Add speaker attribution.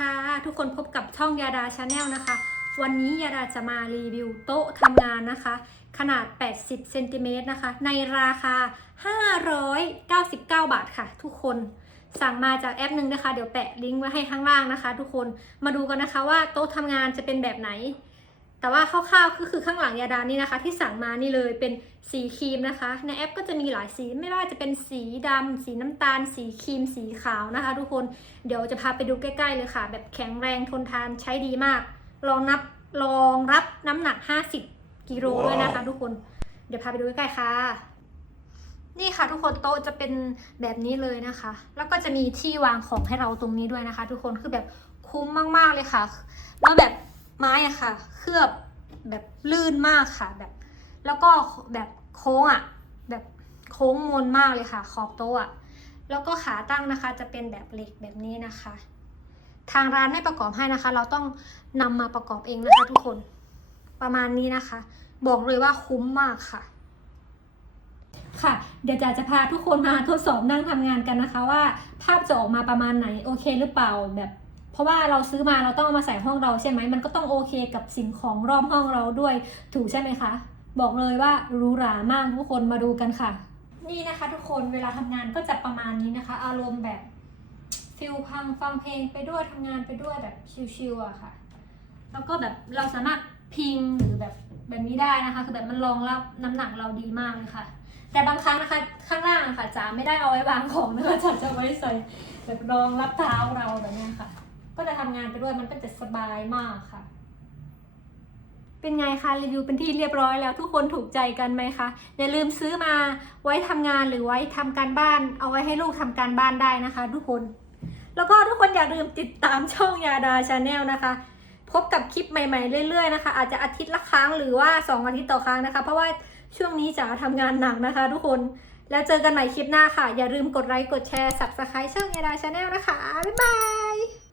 Speaker 1: ค่ะ ทุกคนพบกับช่องยาดาชาแนลนะคะ วันนี้ยาดาจะมารีวิวโต๊ะทำงานนะคะ ขนาด 80เซนติเมตรนะคะ ในราคา 599 บาทค่ะ ทุกคนสั่งมาจากแอปหนึ่งนะคะ เดี๋ยวแปะลิงก์ไว้ให้ข้างล่างนะคะ ทุกคนมาดูกันนะคะว่าโต๊ะทำงานจะเป็นแบบไหน แต่ว่าคร่าวๆก็คือข้างหลังยาดานี่นะคะ ที่สั่งมานี่เลยเป็นสีครีมนะคะ ในแอปก็จะมีหลายสีไม่ว่าจะเป็นสีดำสีน้ำตาล สีครีม สีขาวนะคะ ทุกคนเดี๋ยวจะพาไปดูใกล้ๆเลยค่ะ แบบแข็งแรงทนทานใช้ดีมากรองนับรองรับน้ำหนัก 50กิโลด้วยนะคะ ทุกคนเดี๋ยวพาไปดูใกล้ๆค่ะ นี่ค่ะทุกคนโต๊ะจะเป็นแบบนี้เลยนะคะ แล้วก็จะมีที่วางของให้เราตรงนี้ด้วยนะคะ ทุกคนคือแบบคุ้มมากๆเลยค่ะแล้วแบบ ไม้อะค่ะ เคลือบแบบลื่นมากค่ะ แบบ แล้วก็แบบโค้งอะแบบโค้งมนมากเลยค่ะ ขอบโต๊ะอะแล้วก็ขาตั้งนะคะจะเป็นแบบเหล็กแบบนี้นะคะ ทางร้านไม่ประกอบให้นะคะ เราต้องนำมาประกอบเองนะคะทุกคนประมาณนี้นะคะ บอกเลยว่าคุ้มมากค่ะ ค่ะ เดี๋ยวจะจะพาทุกคนมาทดสอบนั่งทำงานกันนะคะ ว่าภาพจะออกมาประมาณไหนโอเคหรือเปล่าแบบ ราะว่าเราซื้อมาเราต้องเอามาใส่ห้องเราใช่ไหมมันก็ต้องโอเคกับสิ่งของรอบห้องเราด้วยถูกใช่ไหมคะ บอกเลยว่าหรูหรามากทุกคนมาดูกันค่ะ นี่นะคะ ทุกคนเวลาทำงานก็จะประมาณนี้นะคะ อารมณ์แบบฟิลพังฟังเพลงไปด้วยทำงานไปด้วยแบบชิลๆอะค่ะ แล้วก็แบบเราสามารถพิงหรือแบบแบบนี้ได้นะคะ คือแบบมันรองรับน้ำหนักเราดีมากเลยค่ะ แต่บางครั้งนะคะ ข้างล่างะค่ะจ๋าไม่ได้เอาไว้วางของนะคะจ๋าจะไว้ใส่แบบรองรับเท้าเราแบบนี้ค่ะ ก็จะทำงานไปด้วยมันก็จะสบายมากค่ะ เป็นไงคะรีวิวเป็นที่เรียบร้อยแล้วทุกคนถูกใจกันไหมคะอย่าลืมซื้อมาไว้ทำงานหรือไว้ทำการบ้าน เอาไว้ให้ลูกทำการบ้านได้นะคะ ทุกคน แล้วก็ทุกคนอย่าลืมติดตามช่องยาดาชาแนลนะคะพบกับคลิปใหม่ๆเรื่อยๆนะคะ อาจจะอาทิตย์ละครั้งหรือว่า 2 อาทิตย์ต่อครั้งนะคะ เพราะว่าช่วงนี้จ๋าทำงานหนักนะคะ ทุกคนแล้วเจอกันใหม่คลิปหน้าค่ะ อย่าลืมกดไลค์กดแชร์ subscribe ช่องยาดาชาแนลนะคะ บ๊ายบาย